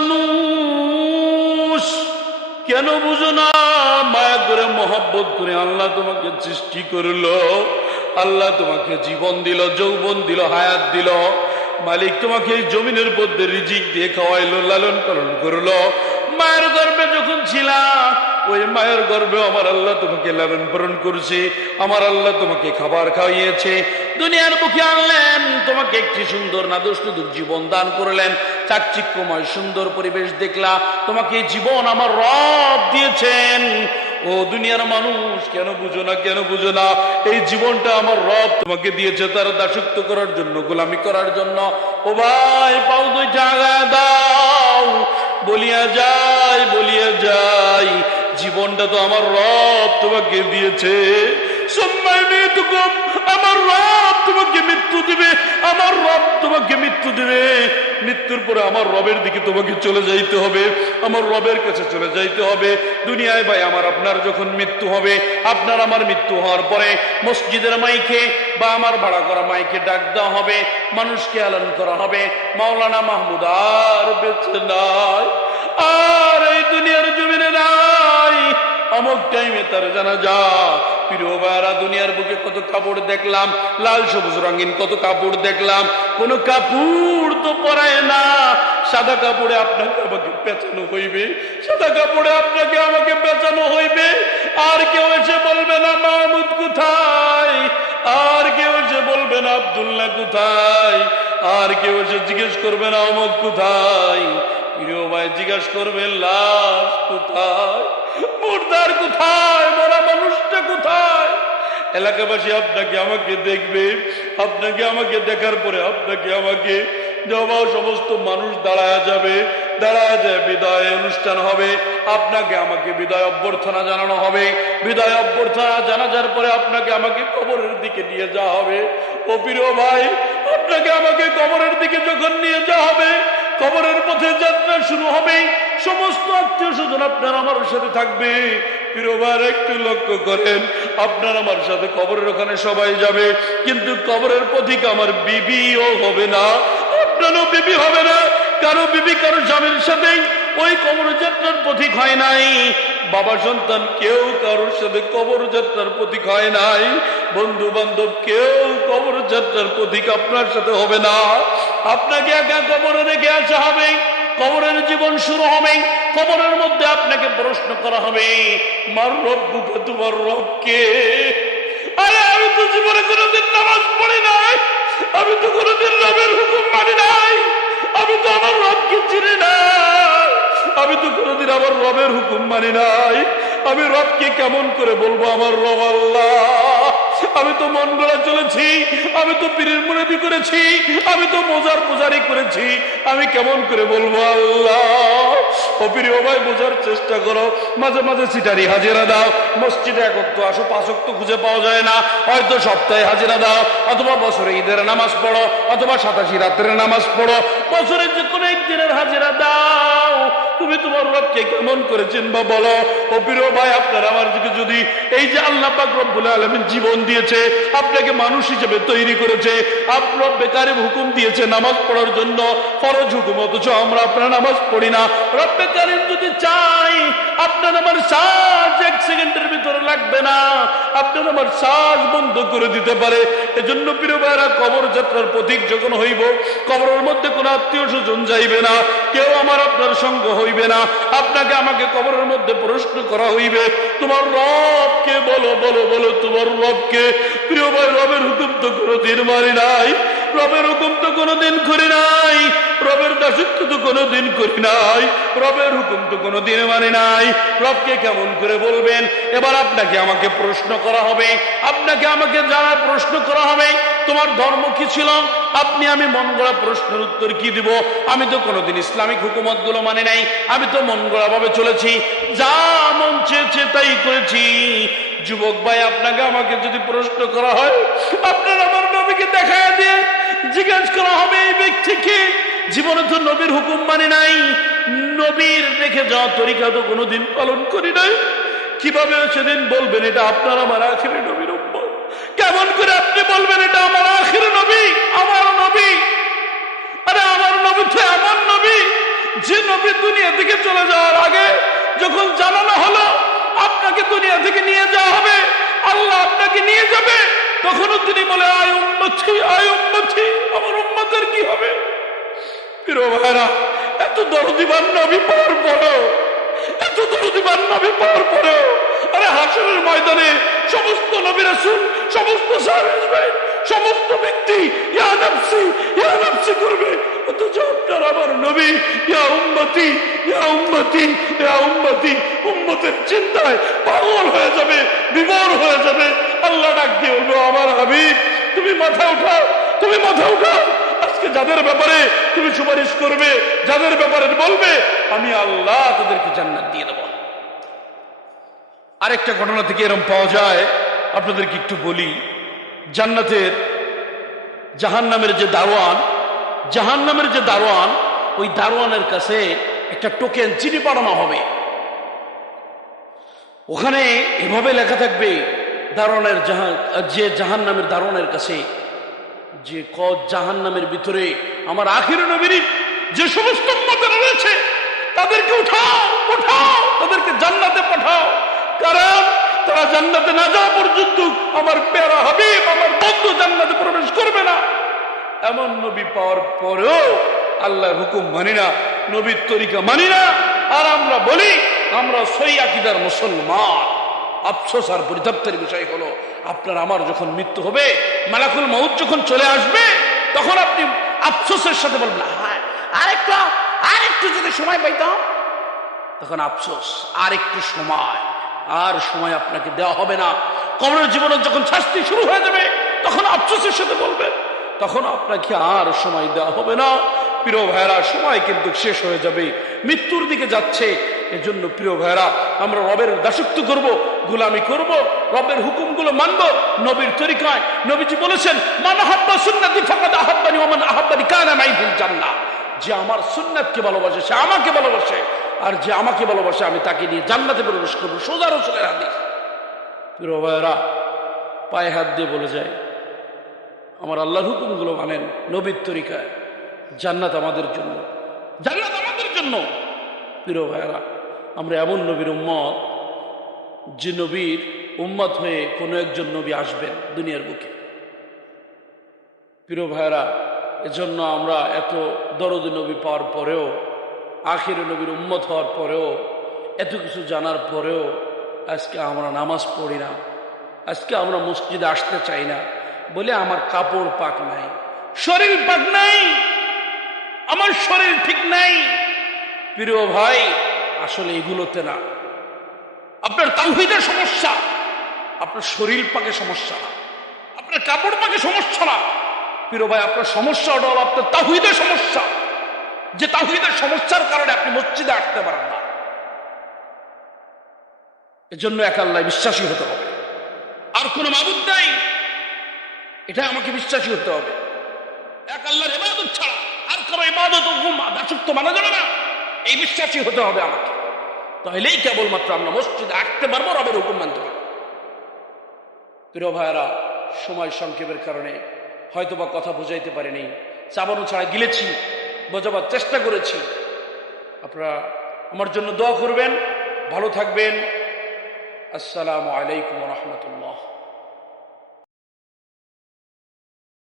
মানুষ। কেন বুঝো না? মায়া করে মহব্বত করে আল্লাহ তোমাকে সৃষ্টি করল। আল্লাহ তোমাকে জীবন দিল, যৌবন দিল, হায়াত দিল। মালিক তোমাকে এই জমিনের মধ্যে রিজিক দিয়ে খাওয়াইলো, লালন পালন করল। মায়ের গর্বে যখন ছিলা ওই মায়ের গর্ভে আমার আল্লাহ তোমাকে লালন পালন করছে, আমার আল্লাহ তোমাকে খাবার খাইয়েছে। দুনিয়ার মুখে আনলেন, তোমাকে একটি সুন্দর নাদুস জীবন দান করলেন, চাকচিক্যময় সুন্দর পরিবেশ দেখলা, তোমাকে জীবন আমার রব দিয়েছেন। ও দুনিয়ার মানুষ, কেন বুঝো না, কেন বুঝো না, এই জীবনটা আমার রব তোমাকে দিয়েছে তার দাসত্ব করার জন্য, গোলামি করার জন্য। ও ভাই, পাও দুই জায়গা দাও, বলিয়া যাই বলিয়া যাই। জীবনটা তো আমার রব তোমাকে দিয়েছে। আমার রব তোমাকে মৃত্যু দিবে, আমার রব তোমাকে মৃত্যু দিবে। মৃত্যুর পরে আমার রবের দিকে তোমাকে চলে যাইতে হবে, আমার রবের কাছে চলে যাইতে হবে। দুনিয়ায় ভাই, আমার আপনার যখন মৃত্যু হবে, আপনার আমার মৃত্যু হওয়ার পরে মসজিদের মাইকে বা আমার ভাড়া করা মাইকে ডাক দেওয়া হবে, মানুষকে আলন করা হবে। মাওলানা মাহমুদ আর বেঁচে নাই, আর এই দুনিয়ার জমিনে নাই। অমুক টাইমে তার জানা যা প্রিয় ভাইয়ারা, দুনিয়ার বুকে কত কাপড় দেখলাম, লাল সবুজ রঙিন কত কাপড় দেখলাম, কোন কাপড় তো পরায় না। সাদা কাপড়ে আপনাকে আমাকে পেঁচানো হইবে, সাদা কাপড়ে আপনাকে আমাকে পেঁচানো হইবে। আর কেউ এসে বলবে না, মাহমুদ কোথায়? আর কেউ এসে বলবে না, আবদুল্লাহ কোথায়? আর কেউ এসে জিজ্ঞেস করবে না, অমুক কোথায়? প্রিয় ভাই জিজ্ঞাসা করবেন লাশ কোথায়? মুর্দার কোথায়? মরা মানুষটা কোথায়? এলাকাবাসী, আপনাকে আমাকে দেখবে। আপনাকে আমাকে দেখার পরে আপনাকে আমাকে জমা সমস্ত মানুষ দাঁড়ায় যাবে। দাঁড়ায় যায় বিদায় অনুষ্ঠান হবে। আপনাকে আমাকে বিদায় অভ্যর্থনা জানানো হবে। বিদায় অভ্যর্থনা জানাজার পরে আপনাকে আমাকে কবরের দিকে নিয়ে যাওয়া হবে। ও প্রিয় ভাই, আপনাকে আমাকে কবরের দিকে যখন নিয়ে যাওয়া হবে কবরের পথে যাত্রা শুরু হবে সমস্ত আত্মীয় স্বজন আপনার আমার সাথে থাকবে। একটু লক্ষ্য করেন, আপনার আমার সাথে ওখানে সবাই যাবে, কিন্তু পথিক আমার বিবিও হবে না। আপনারও বিবি হবে না, কারও বিবি, কারও সাথে ওই পথিক হয় নাই। বাবা সন্তান কেউ কারোর সাথে কবর যাত্রার প্রতীক হয় নাই। বন্ধু বান্ধব কেউ কবর যাত্রার প্রতীক আপনার সাথে হবে না। আপনাকে একা কবরে রেখে আসা হবে। কবরের জীবন শুরু হবে। কবরের মধ্যে আপনাকে প্রশ্ন করা হবে, মার রব্বুকে, তোমার রবকে? আরে, আমি তো জীবনে কোনোদিন নামাজ পড়ি নাই। আমি তো কোনোদিন রবের হুকুম মানি নাই। আমি তো আমার রবকে চিনি না। আমি তো কোনোদিন আমার রবের হুকুম মানি নাই। আমি রবকে কেমন করে বলব? আমার রব আল্লাহ। আমি তো মন গড়া চলেছি, আমি তো পীরের মুরবি করেছি, আমি তো মোজার পূজারি করেছি। আমি কেমন করে বলব আল্লাহ? ও প্রিয় ভাই বোঝার চেষ্টা করো। মাঝে মাঝে সিটারি হাজিরা দাও। মসজিদে একত্র আসো খুঁজে পাওয়া যায় না। হয়তো সপ্তাহে হাজিরা দাও, অথবা বছরে ঈদের নামাজ পড়ো, অথবা সাতাশি রাত্রের নামাজ পড়ো। যে কোনো একদিনের হাজিরা দাও। তুমি তোমার রবকে কেমন করে চিনবা বলো? ভাই আপনার আমার দিকে যদি এই যে আল্লাহ পাক রব্বুল জীবন দিয়েছে, আপনাকে মানুষ হিসেবে তৈরি করেছে আপনার বেকারে হুকুম দিয়েছে নামাজ পড়ার জন্য। ফরজ হুকুম অথচ আমরা আপনার নামাজ পড়ি না। রব্বে কারিম যদি চাই, আপনার আমার শ্বাস এক সেকেন্ডের ভিতরে লাগবে না। আপনার আমার শ্বাস বন্ধ করে দিতে পারে। এজন্য প্রিয় কবর যাত্রার প্রতীক যখন হইব, কবরের মধ্যে কোনো আত্মীয় স্বজন যাইবে না, কেউ আমার আপনার সঙ্গ হইবে না। আপনাকে আমাকে কবরের মধ্যে প্রশ্ন করা হইবে, তোমার রবকে বলো বলো বলো তোমার রবকে? প্রিয় ভাই, রবের হুকুম তো কোনোদিন মারি নাই। রবের হুকুম তো কোনোদিন করি নাই, রবের দাসত্ব তো কোনোদিন করি নাই, রবের হুকুম তো কোনোদিন মানে নাই। রবকে কেমন করে বলবেন? এবার আপনাকে আমাকে প্রশ্ন করা হবে। আপনাকে আমাকে যারা প্রশ্ন করা হবে, তোমার ধর্ম কি ছিল? আপনি আমি মন গড়া প্রশ্নের উত্তর কি দিব? আমি তো কোনোদিন ইসলামিক হুকুমতগুলো মানে নাই, আমি তো মন গড়া ভাবে চলেছি, যা মন চেয়েছে তাই করেছি। যুবক ভাই, আপনাকে আমাকে যদি প্রশ্ন করা হয়, আপনার আমার নবীকে দেখা দিয়ে জিজ্ঞাসা করা হবে এই ব্যক্তিকে, জীবনে তো নবীর হুকুম মানে নাই। নবীর রেখে যাওয়া তরিকা তো কোনোদিন পালন করি নাই। কীভাবে সেদিন বলবেন, এটা আপনার, আমার আখেরি নবীর কেমন করে আপনি বলবেন, এটা আমার আখের নবী, আমার নবী? আরে, আমার নবী তো এমন নবী, যে নবী দুনিয়া থেকে চলে যাওয়ার আগে যখন জানানো হলো, আপনাকে দুনিয়া থেকে নিয়ে যাওয়া হবে, আল্লাহ আপনাকে নিয়ে যাবে। তখনও তিনি বলে, আয় উম্মতি আয় উম্মতি, আমার উম্মতের কি হবে? ভাইরা এত দরদিবান নবী পাওয়ার পরেও, এত দরদিবান নবী পাওয়ার পরেও, আরে হাসরের ময়দানে সমস্ত নবী রাসূল, সমস্ত সমস্ত ব্যক্তি করবে, অথচ আপনার আমার নবী, ইয়া উম্মতি ইয়া উম্মতি ইয়া উম্মতি, উম্মতের চিন্তায় পাগল হয়ে যাবে বিবর হয়ে যাবে আল্লাহ ডাক দিয়ে বলব আমার হাবিব তুমি মাথা উঠাও, তুমি মাথা উঠাও। আজকে যাদের ব্যাপারে তুমি সুপারিশ করবে, যাদের ব্যাপারে বলবে, আমি আল্লাহ তাদেরকে জান্নাত দিয়ে দেব। আরেকটা ঘটনা থেকে এরকম পাওয়া যায়, আপনাদেরকে একটু বলি। জান্নাতের জাহান নামের যে দারোয়ান জাহান নামের যে দারোয়ান, ওই দারোয়ানের কাছে একটা টোকেন চিনি পাঠানো হবে। ওখানে এভাবে লেখা থাকবে দারোয়ানের জাহান, যে জাহান নামের দারোয়ানের কাছে, যে ক জাহান নামের ভিতরে আমার আখির নবীর যে সমস্ত উম্মতেরা রয়েছে, তাদেরকে উঠাও উঠাও, তাদেরকে জান্নাতে পাঠাও। কারণ তারা জান্নাতে না যাওয়া পর্যন্ত আমার পেয়ারা হাবিব, আমার বন্ধু জান্নাতে প্রবেশ করবে না। এমন নবী পাওয়ার পরেও আল্লাহর হুকুম মানি না, নবীর তরিকা মানি না। আর আমরা বলি, আমরা সই আকিদার মুসলমান। আফসোস আর পরিতাপ্তের বিষয় হলো, আপনার আমার যখন মৃত্যু হবে, মালাকুল মৌত যখন চলে আসবে, তখন আপনি আফসোসের সাথে বলবেন হ্যাঁ আরেকটু আরেকটু যদি সময় পাইতাম। তখন আফসোস আর একটু সময়, আর সময় আপনাকে দেওয়া হবে না। কবরের জীবনের যখন শাস্তি শুরু হয়ে যাবে, তখন আফসোসের সাথে বলবেন, তখন আপনাকে আর সময় দেওয়া হবে না। প্রিয় ভাইরা সময় কিন্তু শেষ হয়ে যাবে, মৃত্যুর দিকে যাচ্ছে এজন্য প্রিয় ভাইরা আমরা রবের দাসত্ব করব, গুলামি করব, রবের হুকুমগুলো মানব। নবীর তরিকায় নবীজি বলেছেন, মান আহাব্বা সুন্নাতি ফাকাদ আহাব্বানি ওমান আহাব্বানি কানা মাইফিল জান্নাহ। যে আমার সুন্নাতকে ভালোবাসে, সে আমাকে ভালোবাসে, আর যে আমাকে ভালোবাসে, আমি তাকে নিয়ে জান্নাতে প্রবেশ করব। সোজা রসুলের হাদিস। প্রিয় ভাইরা পায়ে হাত দিয়ে বলে যায় আমার আল্লাহর হুকুমগুলো মানেন নবীর তরিকায়। জান্নাত আমাদের জন্য। জান্নাত আমাদের জন্য। প্রিয় ভাইরা আমরা এমন নবীর উম্মত যে নবীর উম্মত হয়ে কোনো একজন নবী আসবেন দুনিয়ার বুকে। প্রিয় ভাইরা এজন্য আমরা এত দরদ নবী পাওয়ার পরেও, আখির নবীর উম্মত হওয়ার পরেও, এত কিছু জানার পরেও আজকে আমরা নামাজ পড়ি না, আজকে আমরা মসজিদে আসতে চাই না বলে আমার কাপড় পাক নাই, শরীর পাক নাই, আমার শরীর ঠিক নাই। প্রিয় ভাই আসলে এগুলোতে না। আপনার তাহিদের সমস্যা, আপনার শরীর পাকে সমস্যা না, আপনার কাপড় পাকে সমস্যা না। প্রিয় ভাই, আপনার সমস্যা ওটা আপনার তাহিদের সমস্যা। যে তাহিদের সমস্যার কারণে আপনি মসজিদে আসতে পারেন না। এজন্য এক আল্লাহ বিশ্বাসী হতে হবে। আর কোনো মাবুদ নাই এটা আমাকে বিশ্বাসী হতে হবে। এক আল্লাহর ইবাদত ছাড়া আর কারও দাসত্ব মানা যাবে না। এই বিশ্বাসী হতে হবে আমাকে। তাহলেই কেবলমাত্র আমরা মসজিদে আসতে পারব, রবের হুকুম মানতে পারব। প্রিয় ভাইয়েরা, সময় সংক্ষেপের কারণে হয়তোবা কথা বোঝাইতে পারিনি, চাবানো ছাড়া গিলেছি, বোঝাবার চেষ্টা করেছি। আপনারা আমার জন্য দোয়া করবেন, ভালো থাকবেন। আসসালামু আলাইকুম রহমতুল্লাহ।